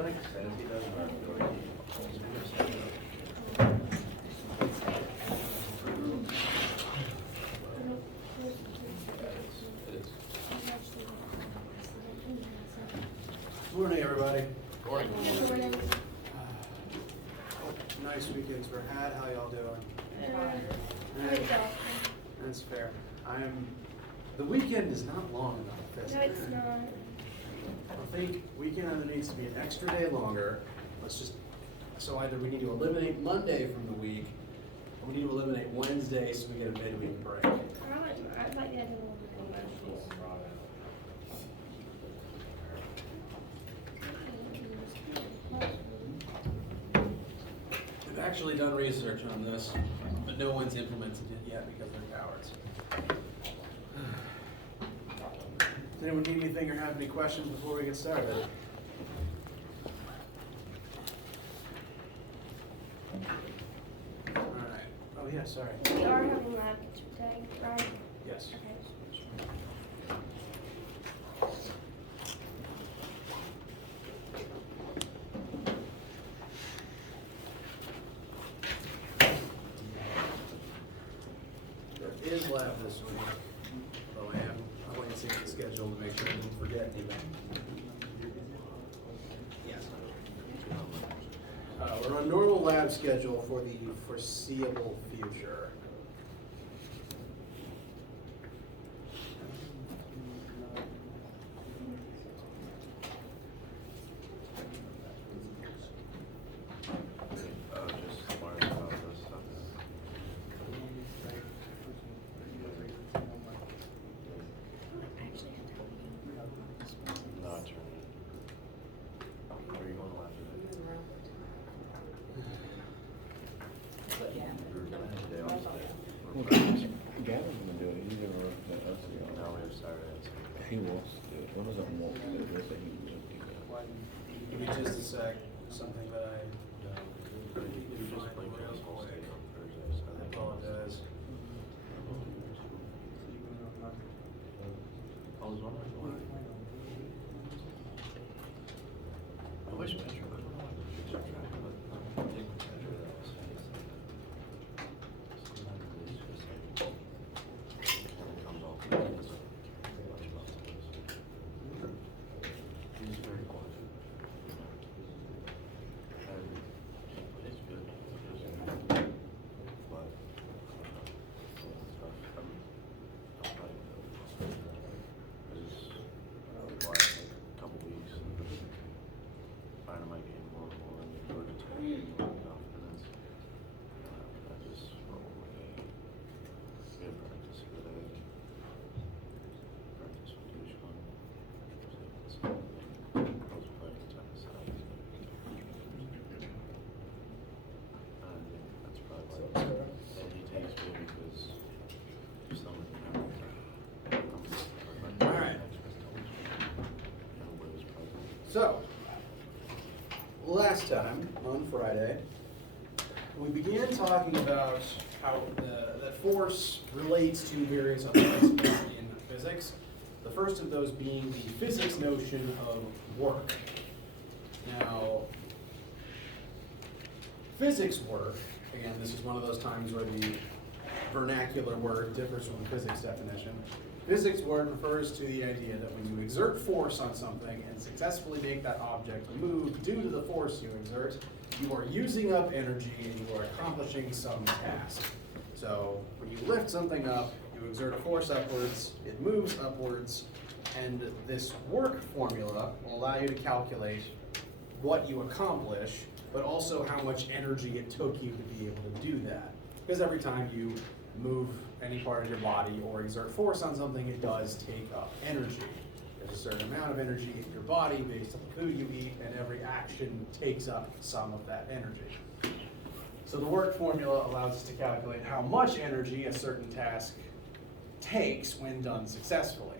don't extend, he doesn't work. Morning, everybody. Morning. Nice weekends we're had. How y'all doing? That's fair. The weekend is not long enough. No, it's not. I think weekend either needs to be an extra day longer. So either we need to eliminate Monday from the week, or we need to eliminate Wednesday so we get a midweek break. I'd like to have a little We've actually done research on this, but no one's implemented it yet because they're cowards. Does anyone need anything or have any questions before we get started? All right. Oh, yeah, sorry. We are having lab today, right? Yes. Okay. There is lab this week, though I am glancing at the schedule to make sure I didn't forget anything. Yes. We're on normal lab schedule for the foreseeable future. Just learn about this stuff. Not turning. Where are you going after that? Day off today. Gavin's gonna do it. He's gonna work that us. Now we have Saturday. He wants to do it. What was that one? They said he was gonna do that. Give me just a sec, something that I You just play baseball state on Thursdays. I apologize. I was wondering why. I wish Metro could keep track of it. I think Metro does. Sometimes it's just like, when it comes off, it doesn't say much about it. He's very quiet. It's good. But, I'm like, I just quiet like a couple weeks and finding my game more and more and Georgia Tech more confidence. I just roll with a good practice for the day. Practice with each one. I was playing tennis and I think that's probably why he takes me because some of them All right. So, last time, on Friday, we began talking about how that force relates to various other principles in physics. The first of those being the physics notion of work. Now, physics work, again, this is one of those times where the vernacular word differs from the physics definition. Physics work refers to the idea that when you exert force on something and successfully make that object move due to the force you exert, you are using up energy and you are accomplishing some task. So when you lift something up, you exert a force upwards, it moves upwards, and this work formula will allow you to calculate what you accomplish, but also how much energy it took you to be able to do that. Because every time you move any part of your body or exert force on something, it does take up energy. There's a certain amount of energy in your body based on the food you eat, and every action takes up some of that energy. So the work formula allows us to calculate how much energy a certain task takes when done successfully.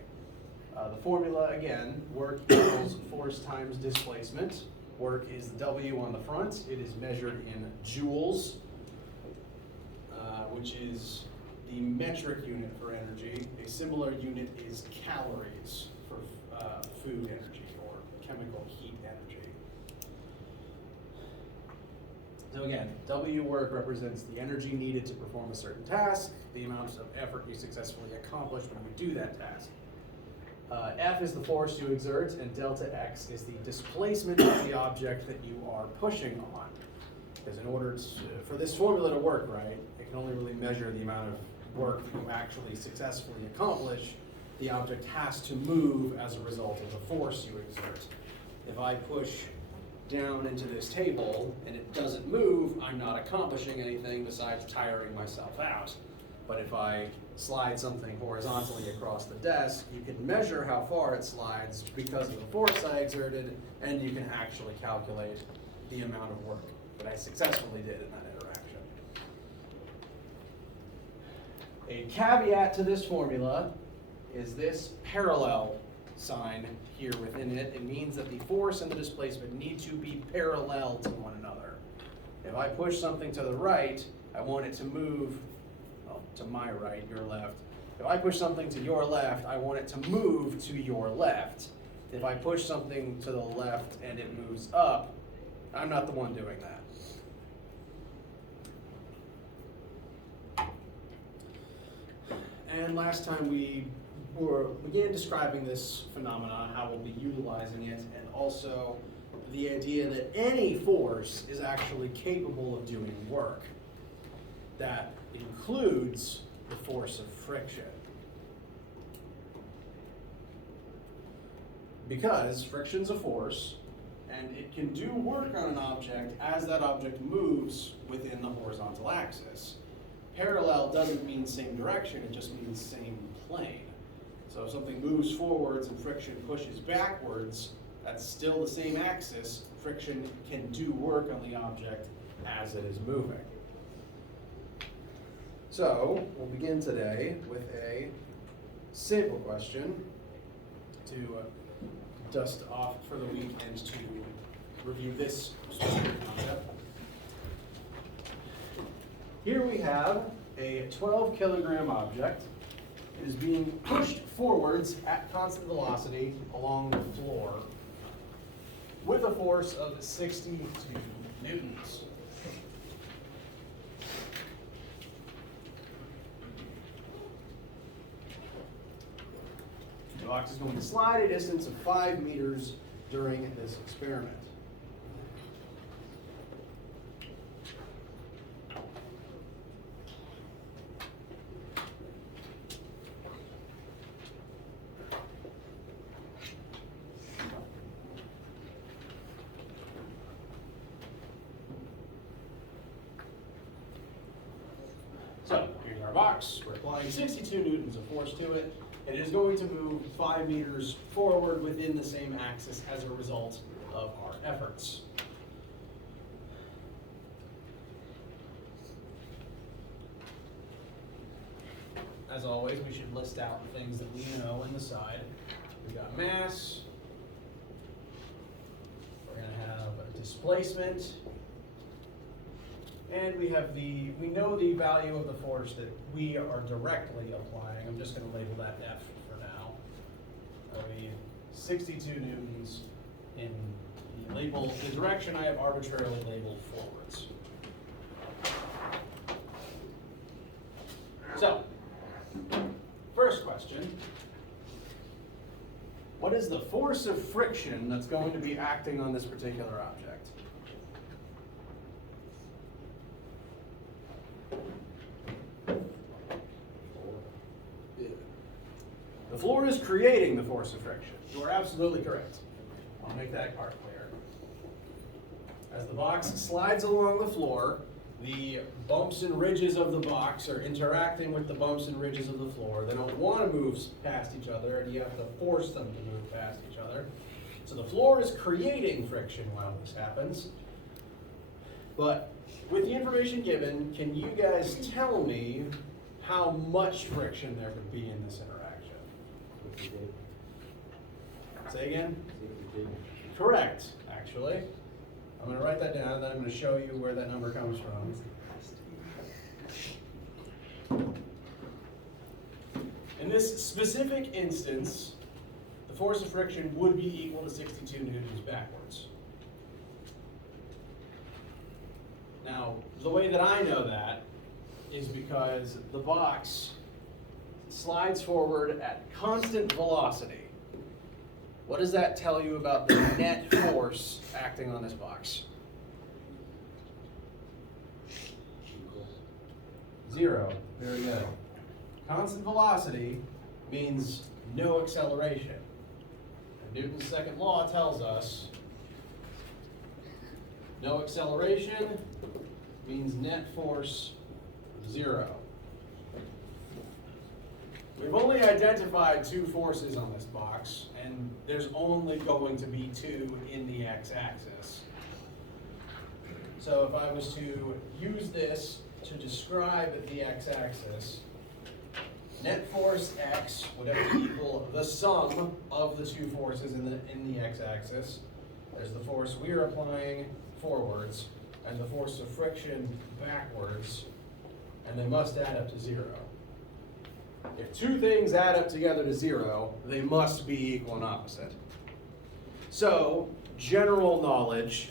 The formula, again, work equals force times displacement. Work is the W on the front. It is measured in joules, which is the metric unit for energy. A similar unit is calories for food energy or chemical heat energy. So again, W work represents the energy needed to perform a certain task, the amount of effort you successfully accomplish when you do that task. F is the force you exert, and delta X is the displacement of the object that you are pushing on. Because in order for this formula to work right, it can only really measure the amount of work that you actually successfully accomplish. The object has to move as a result of the force you exert. If I push down into this table and it doesn't move, I'm not accomplishing anything besides tiring myself out. But if I slide something horizontally across the desk, you can measure how far it slides because of the force I exerted, and you can actually calculate the amount of work that I successfully did in that interaction. A caveat to this formula is this parallel sign here within it. It means that the force and the displacement need to be parallel to one another. If I push something to the right, I want it to move, well, to my right, your left. If I push something to your left, I want it to move to your left. If I push something to the left and it moves up, I'm not the one doing that. And last time we began describing this phenomenon, how we'll be utilizing it, and also the idea that any force is actually capable of doing work. That includes the force of friction. Because friction's a force, and it can do work on an object as that object moves within the horizontal axis. Parallel doesn't mean same direction, it just means same plane. So if something moves forwards and friction pushes backwards, that's still the same axis. Friction can do work on the object as it is moving. So we'll begin today with a simple question to dust off for the week and to review this specific concept. Here we have a 12 kilogram object. It is being pushed forwards at constant velocity along the floor with a force of 62 newtons. The box is going to slide a distance of 5 meters during this experiment. So here's our box. We're applying 62 newtons of force to it. It is going to move 5 meters forward within the same axis as a result of our efforts. As always, we should list out things that we know in the side. We've got mass. We're going to have a displacement. And we know the value of the force that we are directly applying. I'm just going to label that F for now. That'll be 62 newtons in the direction I have arbitrarily labeled forwards. So, first question. What is the force of friction that's going to be acting on this particular object? The floor is creating the force of friction. You are absolutely correct. I'll make that part clear. As the box slides along the floor, the bumps and ridges of the box are interacting with the bumps and ridges of the floor. They don't want to move past each other, and you have to force them to move past each other. So the floor is creating friction while this happens. But with the information given, can you guys tell me how much friction there could be in this interaction? Say again? Correct, actually. I'm going to write that down, and then I'm going to show you where that number comes from. In this specific instance, the force of friction would be equal to 62 newtons backwards. Now, the way that I know that is because the box slides forward at constant velocity. What does that tell you about the net force acting on this box? 0. Very good. Constant velocity means no acceleration. And Newton's second law tells us no acceleration means net force 0. We've only identified 2 forces on this box, and there's only going to be 2 in the x-axis. So if I was to use this to describe the x-axis, net force x would have to equal the sum of the 2 forces in the x-axis. There's the force we are applying forwards and the force of friction backwards, and they must add up to 0. If 2 things add up together to 0, they must be equal and opposite. So, general knowledge,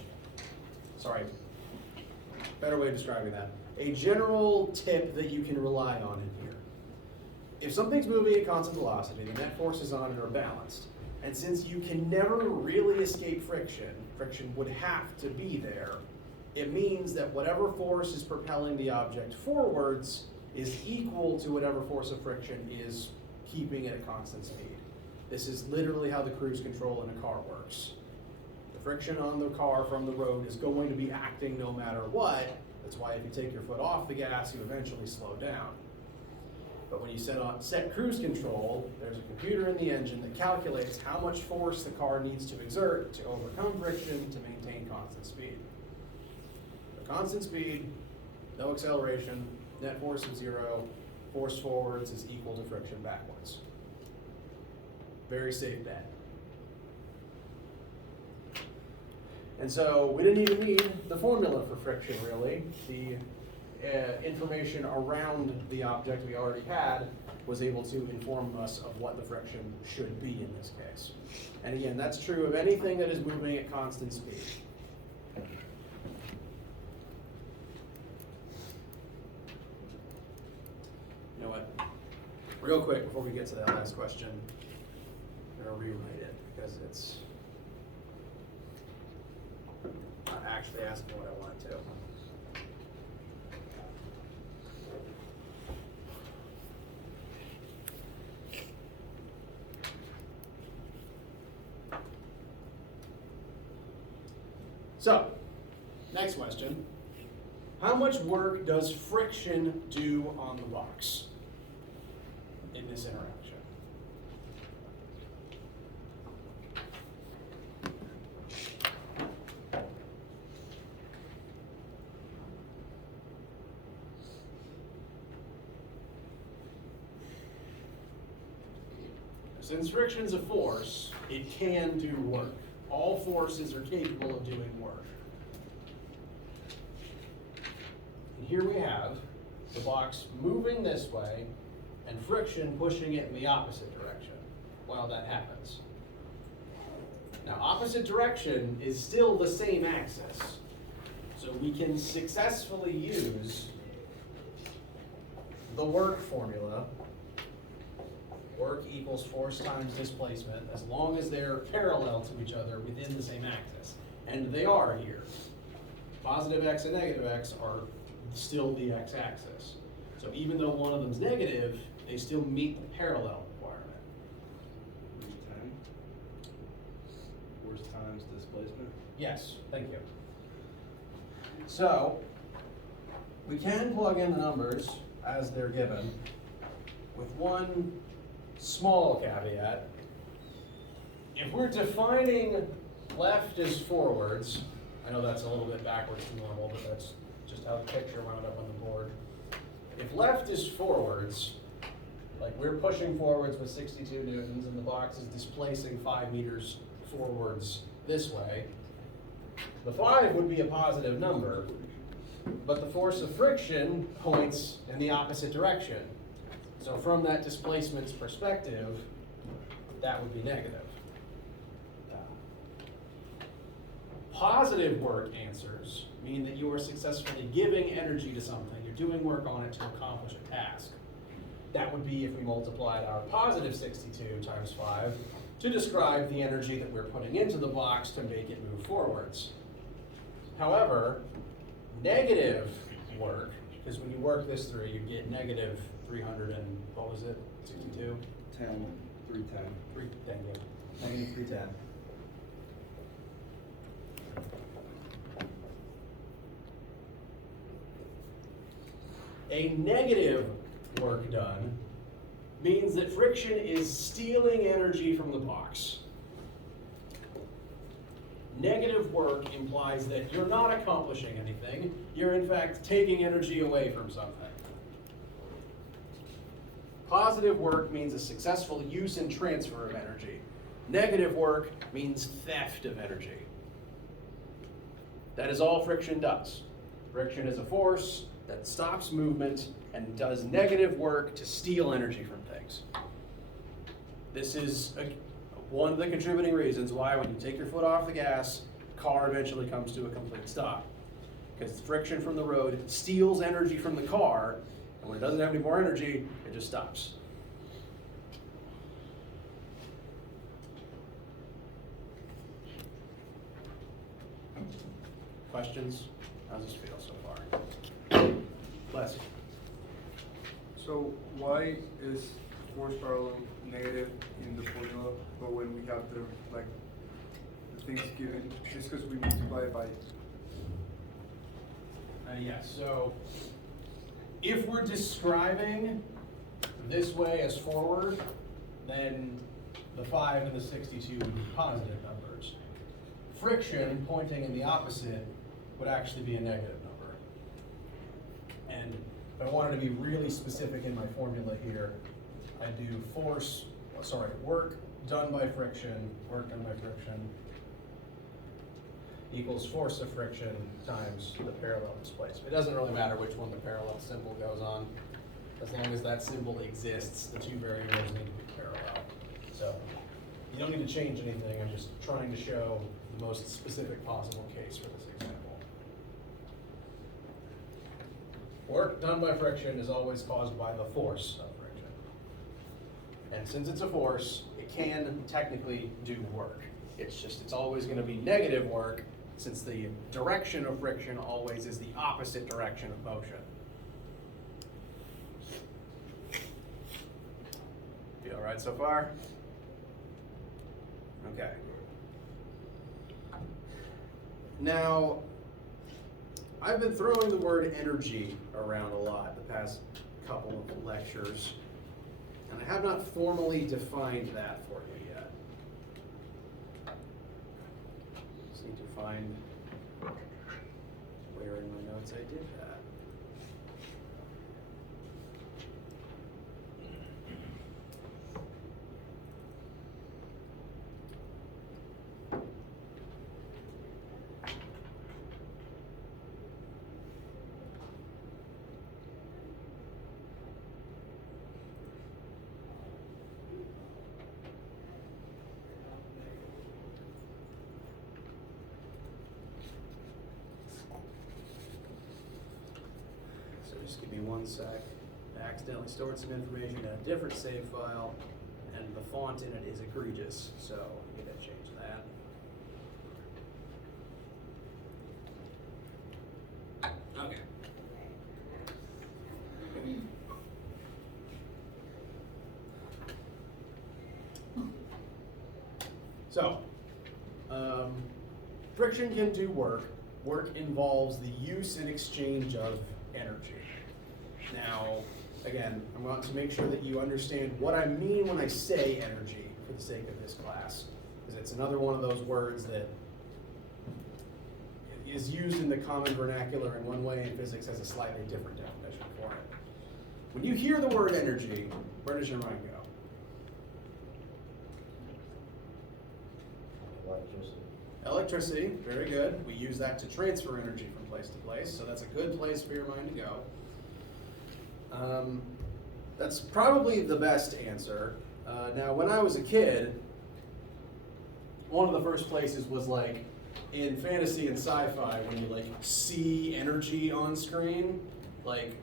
better way of describing that. A general tip that you can rely on in here. If something's moving at constant velocity, the net forces on it are balanced. And since you can never really escape friction, friction would have to be there, it means that whatever force is propelling the object forwards is equal to whatever force of friction is keeping it at constant speed. This is literally how the cruise control in a car works. The friction on the car from the road is going to be acting no matter what. That's why if you take your foot off the gas, you eventually slow down. But when you set cruise control, there's a computer in the engine that calculates how much force the car needs to exert to overcome friction to maintain constant speed. So constant speed, no acceleration, net force of 0, force forwards is equal to friction backwards. Very safe bet. And so we didn't even need the formula for friction, really. The information around the object we already had was able to inform us of what the friction should be in this case. And again, that's true of anything that is moving at constant speed. You know what? Real quick, before we get to that last question, I'm going to rewrite it because it's not actually asking what I want it to. So, next question. How much work does friction do on the box in this interaction? Since friction is a force, it can do work. All forces are capable of doing work. And here we have the box moving this way and friction pushing it in the opposite direction while that happens. Now, opposite direction is still the same axis. So we can successfully use the work formula. Work equals force times displacement, as long as they're parallel to each other within the same axis. And they are here. Positive x and negative x are still the x-axis. So even though one of them's negative, they still meet the parallel requirement. Force times displacement? Yes, thank you. So, we can plug in the numbers as they're given with one small caveat. If we're defining left as forwards, I know that's a little bit backwards to normal, but that's just how the picture wound up on the board. If left is forwards, like we're pushing forwards with 62 newtons and the box is displacing 5 meters forwards this way, the 5 would be a positive number, but the force of friction points in the opposite direction. So from that displacement's perspective, that would be negative. Positive work answers mean that you are successfully giving energy to something. You're doing work on it to accomplish a task. That would be if we multiplied our positive 62 times 5 to describe the energy that we're putting into the box to make it move forwards. However, negative work, because when you work this through, you get negative 300 and, what was it, 62? 10, 310. 310, yeah. Negative 310. A negative work done means that friction is stealing energy from the box. Negative work implies that you're not accomplishing anything, you're in fact taking energy away from something. Positive work means a successful use and transfer of energy. Negative work means theft of energy. That is all friction does. Friction is a force that stops movement and does negative work to steal energy from things. This is one of the contributing reasons why when you take your foot off the gas, the car eventually comes to a complete stop. Because friction from the road steals energy from the car, and when it doesn't have any more energy, it just stops. Questions? How's this feel so far? Les? So why is force parallel negative in the formula, but when we have the things given, just because we multiply it by? Yes, so if we're describing this way as forward, then the 5 and the 62 would be positive numbers. Friction, pointing in the opposite, would actually be a negative number. And if I wanted to be really specific in my formula here, I do work done by friction, equals force of friction times the parallel displacement. It doesn't really matter which one the parallel symbol goes on. As long as that symbol exists, the two variables need to be parallel. So you don't need to change anything. I'm just trying to show the most specific possible case for this example. Work done by friction is always caused by the force of friction. And since it's a force, it can technically do work. It's always going to be negative work, since the direction of friction always is the opposite direction of motion. Feel all right so far? Okay. Now, I've been throwing the word energy around a lot the past couple of lectures, and I have not formally defined that for you yet. Just need to find where in my notes I did that. Just give me one sec. I accidentally stored some information in a different save file, and the font in it is egregious, so I'm gonna change that. Okay. So, friction can do work. Work involves the use and exchange of energy. Now, again, I want to make sure that you understand what I mean when I say energy for the sake of this class, because it's another one of those words that is used in the common vernacular in one way, and physics has a slightly different definition for it. When you hear the word energy, where does your mind go? Electricity. Electricity, very good. We use that to transfer energy from place to place, so that's a good place for your mind to go. That's probably the best answer. Now, when I was a kid, one of the first places was like in fantasy and sci-fi, when you like see energy on screen, like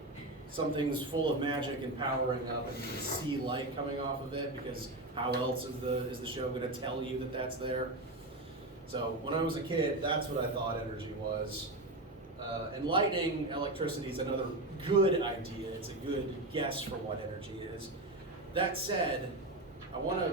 something's full of magic and powering up, and you can see light coming off of it, because how else is the show going to tell you that that's there? So when I was a kid, that's what I thought energy was. And lightning, electricity is another good idea. It's a good guess for what energy is. That said, I want to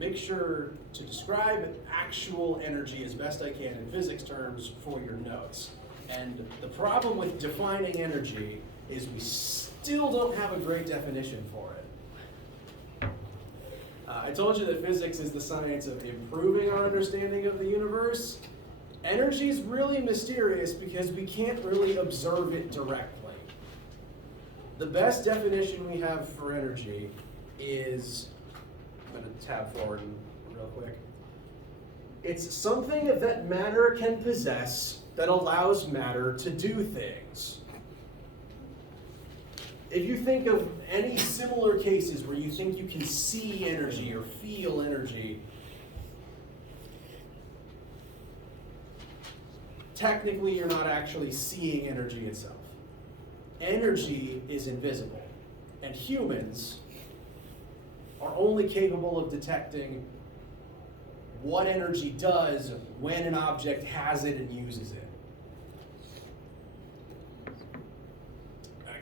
make sure to describe actual energy as best I can in physics terms for your notes. And the problem with defining energy is we still don't have a great definition for it. I told you that physics is the science of improving our understanding of the universe. Energy is really mysterious because we can't really observe it directly. The best definition we have for energy is, I'm going to tab forward real quick. It's something that matter can possess that allows matter to do things. If you think of any similar cases where you think you can see energy or feel energy, technically you're not actually seeing energy itself. Energy is invisible, and humans are only capable of detecting what energy does when an object has it and uses it.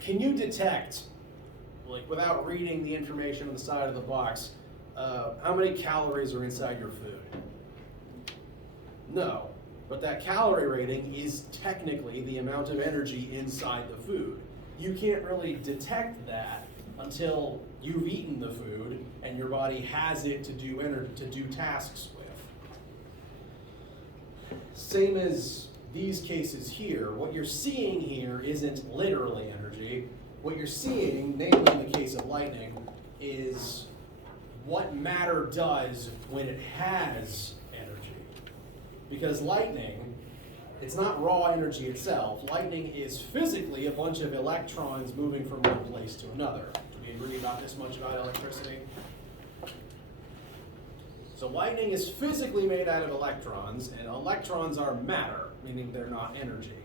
Can you detect, like without reading the information on the side of the box, how many calories are inside your food? No, but that calorie rating is technically the amount of energy inside the food. You can't really detect that until you've eaten the food and your body has it to do tasks with. Same as these cases here. What you're seeing here isn't literally energy. What you're seeing, namely in the case of lightning, is what matter does when it has energy. Because lightning, it's not raw energy itself. Lightning is physically a bunch of electrons moving from one place to another. Do we agree about this much about electricity? So lightning is physically made out of electrons, and electrons are matter, meaning they're not energy.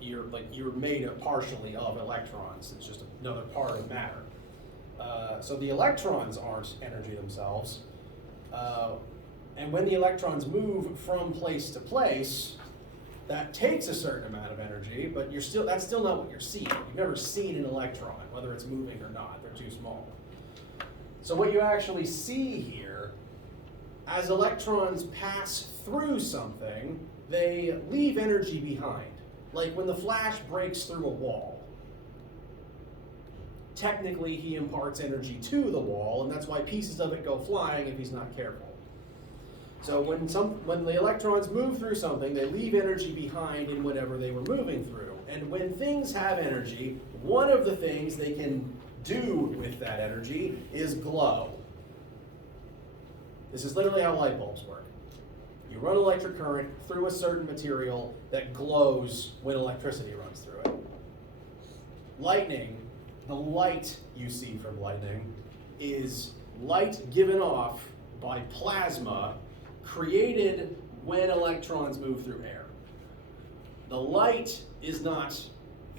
You're made partially of electrons. It's just another part of matter. So the electrons aren't energy themselves. And when the electrons move from place to place, that takes a certain amount of energy, but that's still not what you're seeing. You've never seen an electron, whether it's moving or not. They're too small. So what you actually see here, as electrons pass through something, they leave energy behind. Like when the Flash breaks through a wall. Technically, he imparts energy to the wall, and that's why pieces of it go flying if he's not careful. So when the electrons move through something, they leave energy behind in whatever they were moving through. And when things have energy, one of the things they can do with that energy is glow. This is literally how light bulbs work. You run electric current through a certain material that glows when electricity runs through it. Lightning, the light you see from lightning, is light given off by plasma created when electrons move through air. The light is not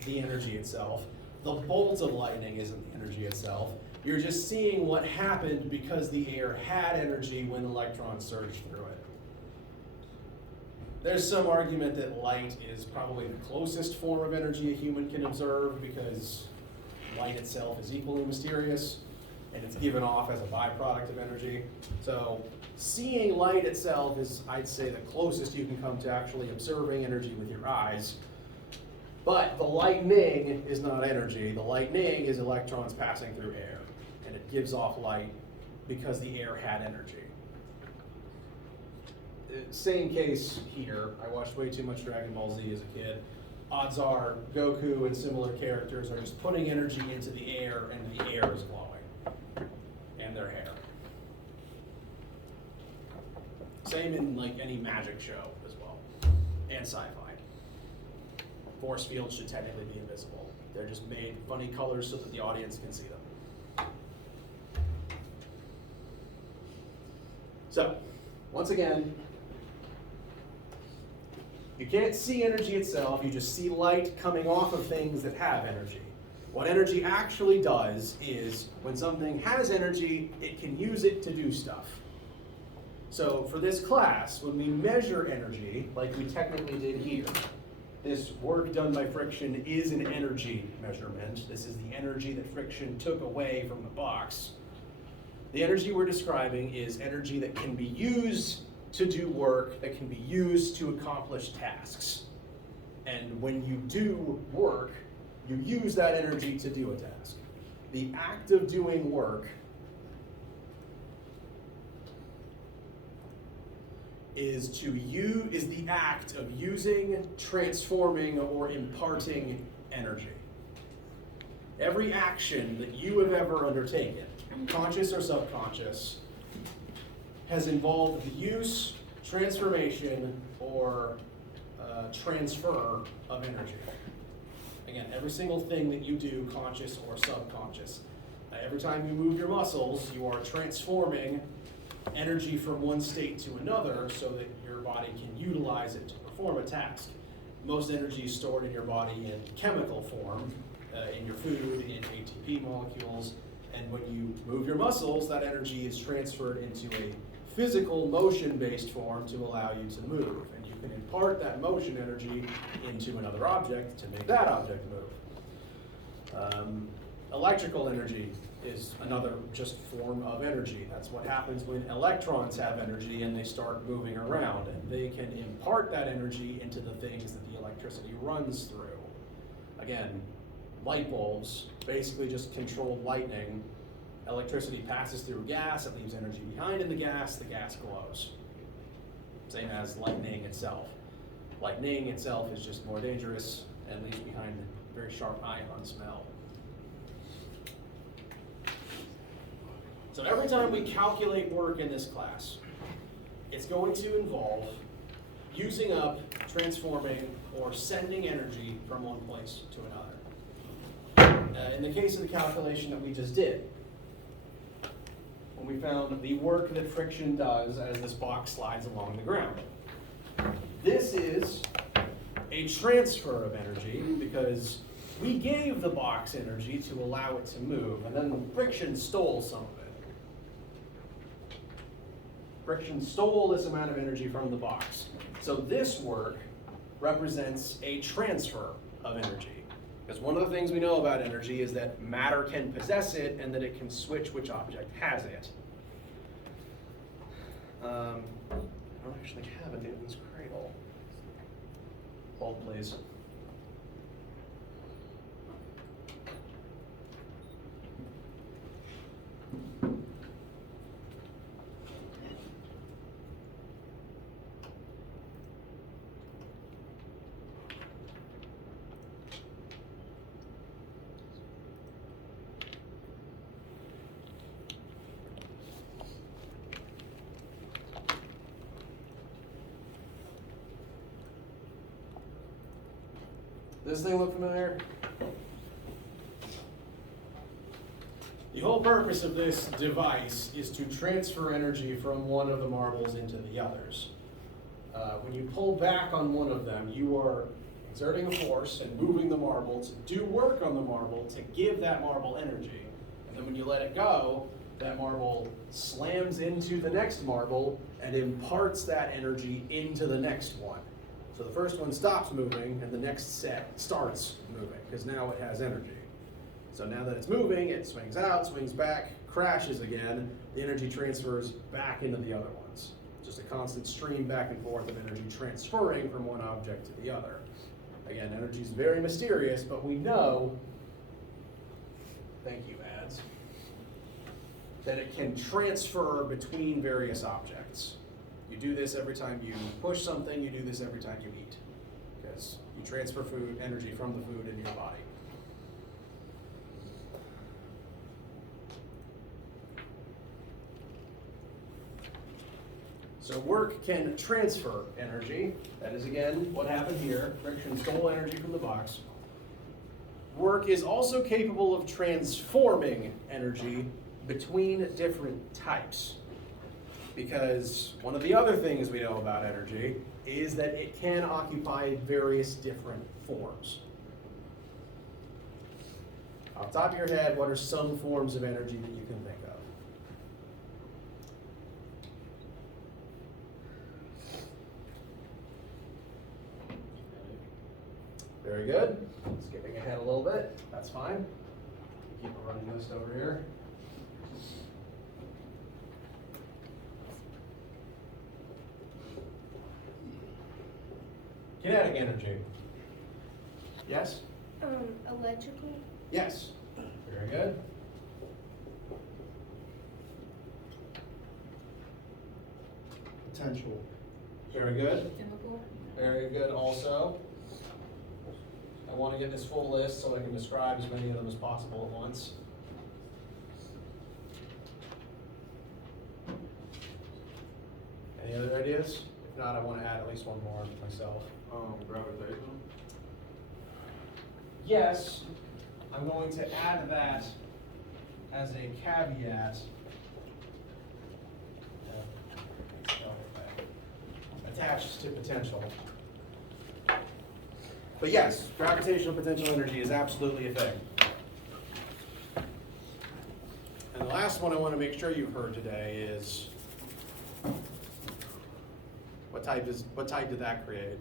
the energy itself. The bolt of lightning isn't the energy itself. You're just seeing what happened because the air had energy when electrons surged through it. There's some argument that light is probably the closest form of energy a human can observe because light itself is equally mysterious and it's given off as a byproduct of energy. So seeing light itself is, I'd say, the closest you can come to actually observing energy with your eyes. But the lightning is not energy. The lightning is electrons passing through air, and it gives off light because the air had energy. Same case here. I watched way too much Dragon Ball Z as a kid. Odds are Goku and similar characters are just putting energy into the air, and the air is glowing. And their hair. Same in like any magic show as well, and sci-fi. Force fields should technically be invisible. They're just made funny colors so that the audience can see them. So, once again, You can't see energy itself, you just see light coming off of things that have energy. What energy actually does is, when something has energy, it can use it to do stuff. So for this class, when we measure energy, like we technically did here, this work done by friction is an energy measurement. This is the energy that friction took away from the box. The energy we're describing is energy that can be used to do work, that can be used to accomplish tasks. And when you do work, you use that energy to do a task. The act of doing work is the act of using, transforming, or imparting energy. Every action that you have ever undertaken, conscious or subconscious, has involved the use, transformation, or transfer of energy. Again, every single thing that you do, conscious or subconscious. Every time you move your muscles, you are transforming energy from one state to another so that your body can utilize it to perform a task. Most energy is stored in your body in chemical form, in your food, in ATP molecules, and when you move your muscles, that energy is transferred into a physical motion-based form to allow you to move. And you can impart that motion energy into another object to make that object move. Electrical energy is another just form of energy. That's what happens when electrons have energy and they start moving around, and they can impart that energy into the things that the electricity runs through. Again, light bulbs basically just control lightning. Electricity passes through gas, it leaves energy behind in the gas glows. Same as lightning itself. Lightning itself is just more dangerous and leaves behind a very sharp ion smell. So every time we calculate work in this class, it's going to involve using up, transforming, or sending energy from one place to another. In the case of the calculation that we just did, when we found the work that friction does as this box slides along the ground. This is a transfer of energy because we gave the box energy to allow it to move, and then friction stole some of it. Friction stole this amount of energy from the box. So this work represents a transfer of energy. Because one of the things we know about energy is that matter can possess it and that it can switch which object has it. I don't actually have a Newton's cradle. Hold, please. Does this thing look familiar? The whole purpose of this device is to transfer energy from one of the marbles into the others. When you pull back on one of them, you are exerting a force and moving the marble to do work on the marble to give that marble energy. And then when you let it go, that marble slams into the next marble and imparts that energy into the next one. So the first one stops moving and the next set starts moving because now it has energy. So now that it's moving, it swings out, swings back, crashes again, the energy transfers back into the other ones. Just a constant stream back and forth of energy transferring from one object to the other. Again, energy is very mysterious, but we know, thank you, ads, that it can transfer between various objects. You do this every time you push something, you do this every time you eat. Because you transfer food, energy from the food in your body. So work can transfer energy. That is again what happened here. Friction stole energy from the box. Work is also capable of transforming energy between different types. Because one of the other things we know about energy is that it can occupy various different forms. Off the top of your head, what are some forms of energy that you can think of? Very good. Skipping ahead a little bit, that's fine. Keep a running list over here. Kinetic energy. Yes? Electrical. Yes. Very good. Potential. Very good. Chemical. Very good also. I want to get this full list so I can describe as many of them as possible at once. Any other ideas? If not, I want to add at least one more myself. Gravitational. Yes, I'm going to add that as a caveat. Attached to potential. But yes, gravitational potential energy is absolutely a thing. And the last one I want to make sure you've heard today is, what type did that create?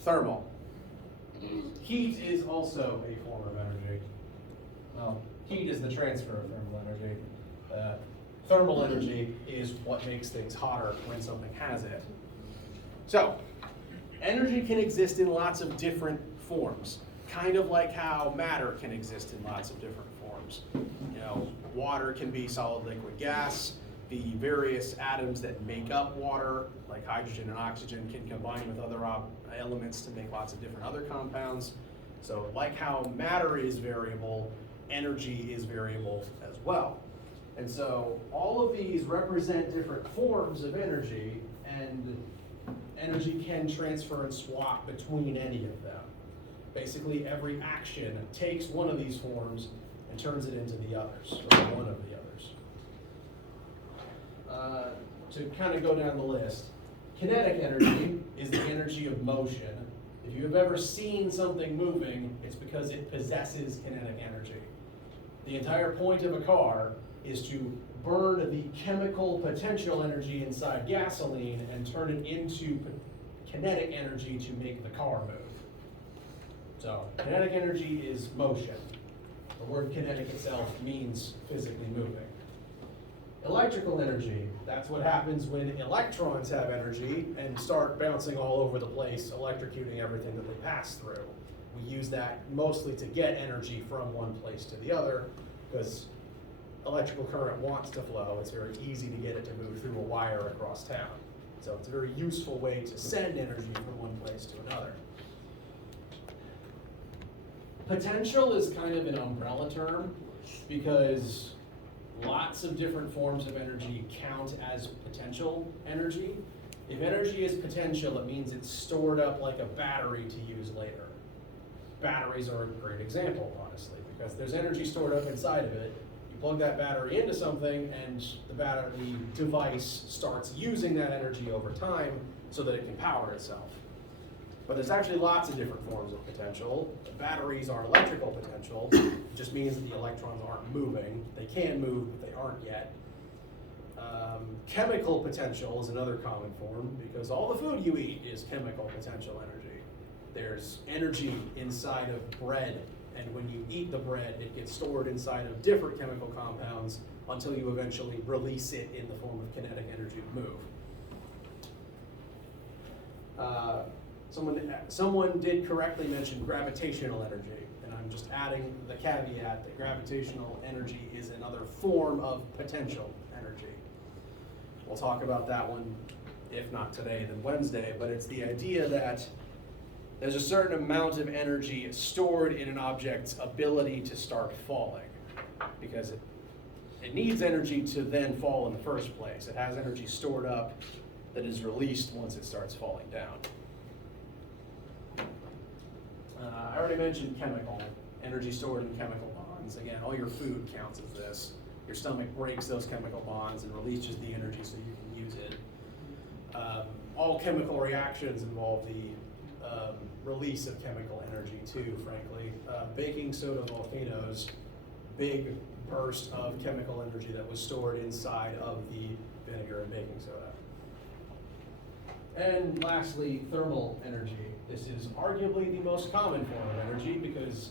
Thermal. Heat is also a form of energy. Well, heat is the transfer of thermal energy. Thermal energy is what makes things hotter when something has it. So, energy can exist in lots of different forms, kind of like how matter can exist in lots of different forms. You know, water can be solid, liquid, gas. The various atoms that make up water, like hydrogen and oxygen, can combine with other elements to make lots of different other compounds. So like how matter is variable, energy is variable as well. And so all of these represent different forms of energy, and energy can transfer and swap between any of them. Basically, every action takes one of these forms and turns it into the others, or one of the others. To kind of go down the list, kinetic energy is the energy of motion. If you have ever seen something moving, it's because it possesses kinetic energy. The entire point of a car is to burn the chemical potential energy inside gasoline and turn it into kinetic energy to make the car move. So, kinetic energy is motion. The word kinetic itself means physically moving. Electrical energy, that's what happens when electrons have energy and start bouncing all over the place, electrocuting everything that they pass through. We use that mostly to get energy from one place to the other, because electrical current wants to flow. It's very easy to get it to move through a wire across town. So it's a very useful way to send energy from one place to another. Potential is kind of an umbrella term, because lots of different forms of energy count as potential energy. If energy is potential, it means it's stored up like a battery to use later. Batteries are a great example, honestly, because there's energy stored up inside of it. You plug that battery into something, and the battery device starts using that energy over time so that it can power itself. But there's actually lots of different forms of potential. Batteries are electrical potential. It just means that the electrons aren't moving. They can move, but they aren't yet. Chemical potential is another common form, because all the food you eat is chemical potential energy. There's energy inside of bread, and when you eat the bread, it gets stored inside of different chemical compounds until you eventually release it in the form of kinetic energy to move. Someone did correctly mention gravitational energy, and I'm just adding the caveat that gravitational energy is another form of potential energy. We'll talk about that one, if not today, then Wednesday, but it's the idea that there's a certain amount of energy stored in an object's ability to start falling, because it needs energy to then fall in the first place. It has energy stored up that is released once it starts falling down. I already mentioned chemical, energy stored in chemical bonds. Again, all your food counts as this. Your stomach breaks those chemical bonds and releases the energy so you can use it. All chemical reactions involve the release of chemical energy too, frankly. Baking soda volcanoes, big burst of chemical energy that was stored inside of the vinegar and baking soda. And lastly, thermal energy. This is arguably the most common form of energy because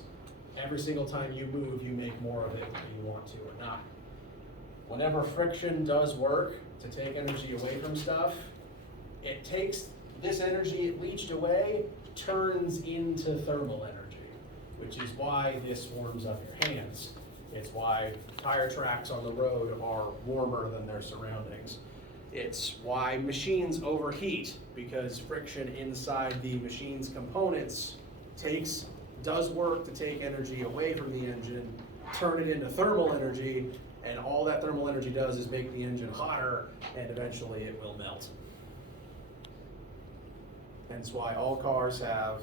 every single time you move, you make more of it whether you want to or not. Whenever friction does work to take energy away from stuff, it takes this energy it leached away, turns into thermal energy, which is why this warms up your hands. It's why tire tracks on the road are warmer than their surroundings. It's why machines overheat, because friction inside the machine's components does work to take energy away from the engine, turn it into thermal energy, and all that thermal energy does is make the engine hotter, and eventually it will melt. Hence why all cars have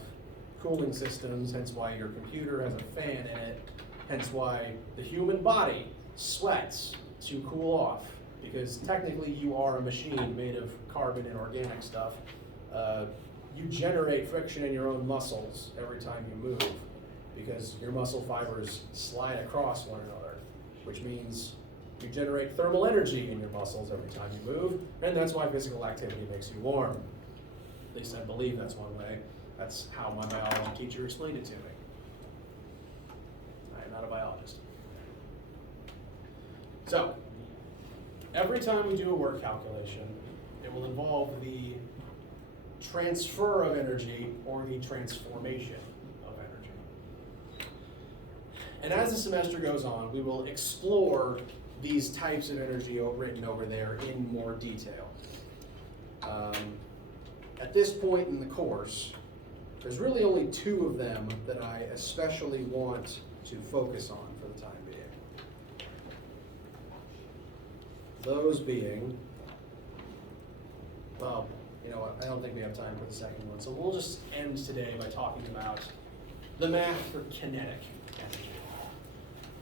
cooling systems, hence why your computer has a fan in it, hence why the human body sweats to cool off, because technically you are a machine made of carbon and organic stuff. You generate friction in your own muscles every time you move, because your muscle fibers slide across one another, which means you generate thermal energy in your muscles every time you move, and that's why physical activity makes you warm. At least I believe that's one way. That's how my biology teacher explained it to me. I am not a biologist. So, every time we do a work calculation, it will involve the transfer of energy or the transformation of energy. And as the semester goes on, we will explore these types of energy written over there in more detail. At this point in the course, there's really only two of them that I especially want to focus on for the time being. Those being, well, you know what, I don't think we have time for the second one, so we'll just end today by talking about the math for kinetic energy.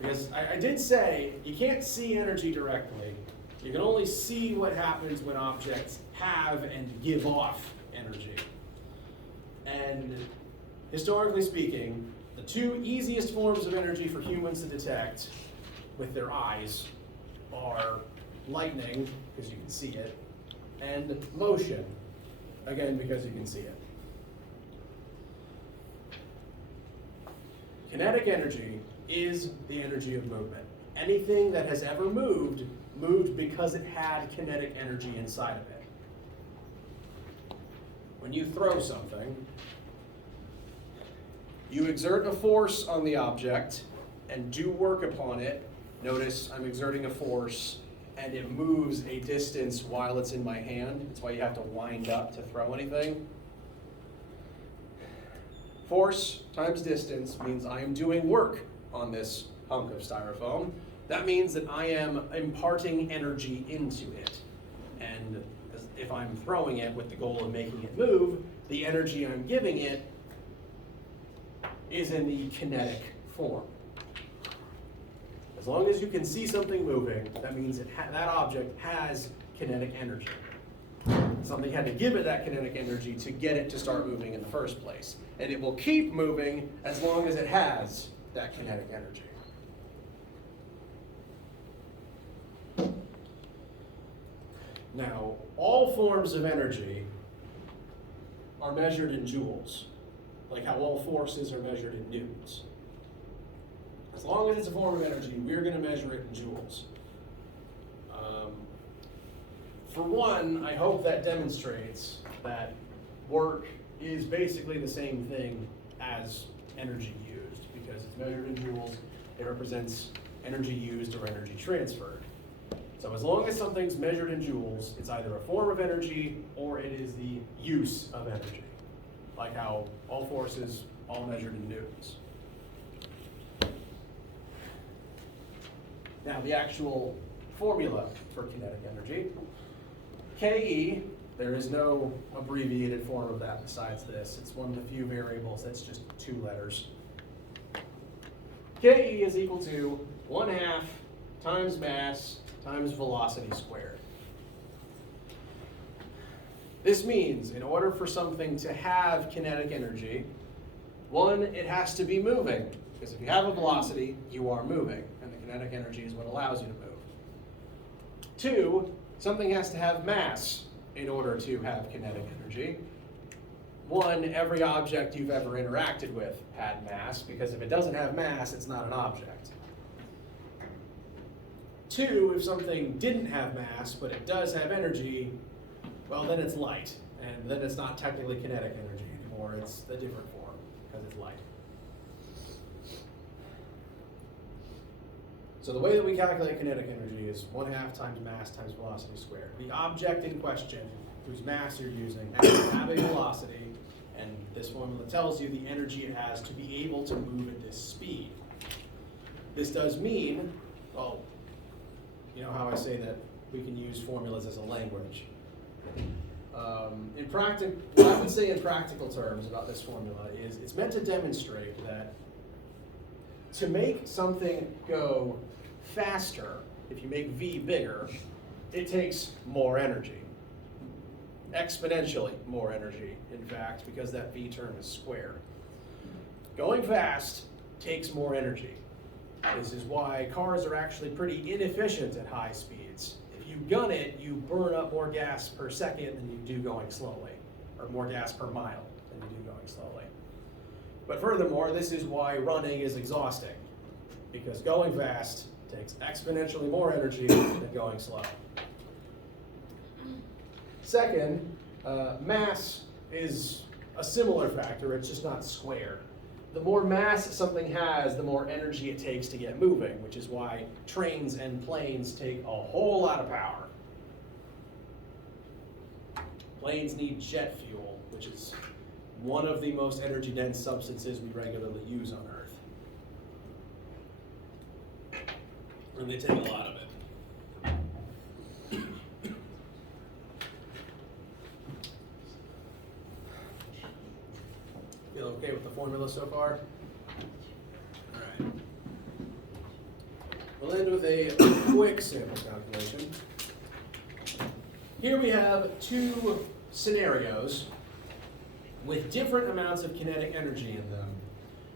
Because I did say you can't see energy directly. You can only see what happens when objects have and give off energy. And historically speaking, the two easiest forms of energy for humans to detect with their eyes are lightning, because you can see it, and motion, again, because you can see it. Kinetic energy is the energy of movement. Anything that has ever moved because it had kinetic energy inside of it. When you throw something, you exert a force on the object and do work upon it. Notice I'm exerting a force and it moves a distance while it's in my hand. That's why you have to wind up to throw anything. Force times distance means I am doing work on this hunk of styrofoam. That means that I am imparting energy into it. And if I'm throwing it with the goal of making it move, the energy I'm giving it is in the kinetic form. As long as you can see something moving, that means that object has kinetic energy. Something had to give it that kinetic energy to get it to start moving in the first place. And it will keep moving as long as it has that kinetic energy. Now, all forms of energy are measured in joules, like how all forces are measured in newtons. As long as it's a form of energy, we're going to measure it in joules. For one, I hope that demonstrates that work is basically the same thing as energy used, because it's measured in joules, it represents energy used or energy transferred. So as long as something's measured in joules, it's either a form of energy or it is the use of energy, like how all forces all measured in newtons. Now the actual formula for kinetic energy, Ke, there is no abbreviated form of that besides this. It's one of the few variables that's just 2 letters. Ke is equal to 1/2 times mass times velocity squared. This means in order for something to have kinetic energy, one, it has to be moving, because if you have a velocity, you are moving, and the kinetic energy is what allows you to move. Two, something has to have mass in order to have kinetic energy. One, every object you've ever interacted with had mass, because if it doesn't have mass, it's not an object. Two, if something didn't have mass, but it does have energy, well, then it's light, and then it's not technically kinetic energy anymore, it's a different form, because it's light. So the way that we calculate kinetic energy is 1/2 times mass times velocity squared. The object in question, whose mass you're using, has to have a velocity, and this formula tells you the energy it has to be able to move at this speed. This does mean, well, you know how I say that we can use formulas as a language. What I would say in practical terms about this formula is it's meant to demonstrate that to make something go faster, if you make V bigger, it takes more energy. Exponentially more energy, in fact, because that V term is squared. Going fast takes more energy. This is why cars are actually pretty inefficient at high speeds. If you gun it, you burn up more gas per second than you do going slowly, or more gas per mile than you do going slowly. But furthermore, this is why running is exhausting, because going fast takes exponentially more energy than going slow. Second, mass is a similar factor, it's just not squared. The more mass something has, the more energy it takes to get moving, which is why trains and planes take a whole lot of power. Planes need jet fuel, which is one of the most energy-dense substances we regularly use on Earth. And they take a lot of it. Feel okay with the formula so far? All right. We'll end with a quick sample calculation. Here we have two scenarios with different amounts of kinetic energy in them.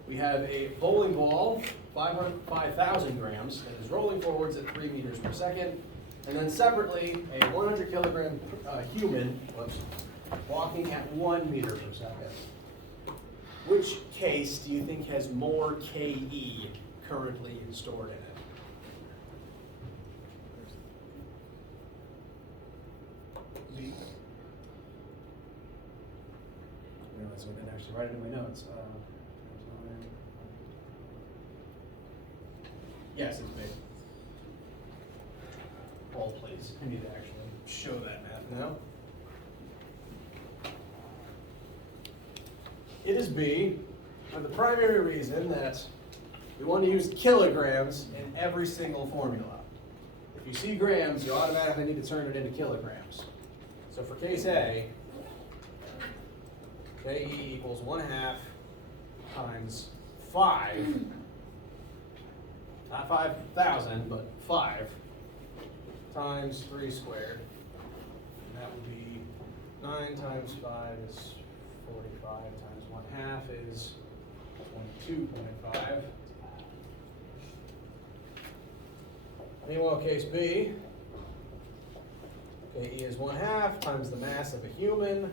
We have a bowling ball, 5,000 grams, that is rolling forwards at 3 meters per second, and then separately a 100 kilogram human walking at 1 meter per second. Which case do you think has more KE currently stored in it? Z. I realize I didn't actually write it in my notes. Yes, it's big. Hold, please. I need to actually show that math now. It is B, and the primary reason that we want to use kilograms in every single formula. If you see grams, you automatically need to turn it into kilograms. So for case A, KE equals 1/2 times 5, not 5,000, but 5, times 3 squared. And that would be 9 times 5 is 45 times 1/2 is 22.5. Meanwhile, case B, KE is 1/2 times the mass of a human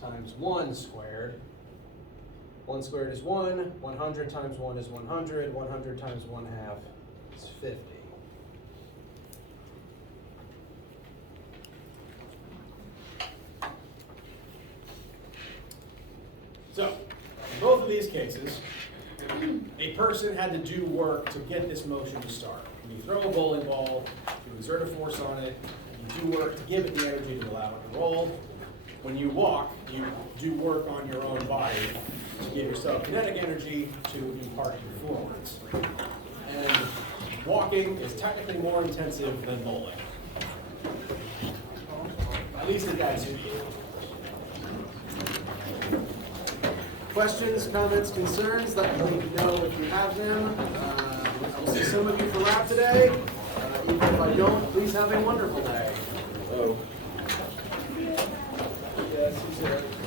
times 1 squared. 1 squared is 1, 100 times 1 is 100, 100 times 1/2 is 50. So, in both of these cases, a person had to do work to get this motion to start. When you throw a bowling ball, you exert a force on it, you do work to give it the energy to allow it to roll. When you walk, you do work on your own body to give yourself kinetic energy to impart your forwards. And walking is technically more intensive than bowling. At least at that speed. Questions, comments, concerns, let me know if you have them. I will see some of you for lab today. Even if I don't, please have a wonderful day. Oh. to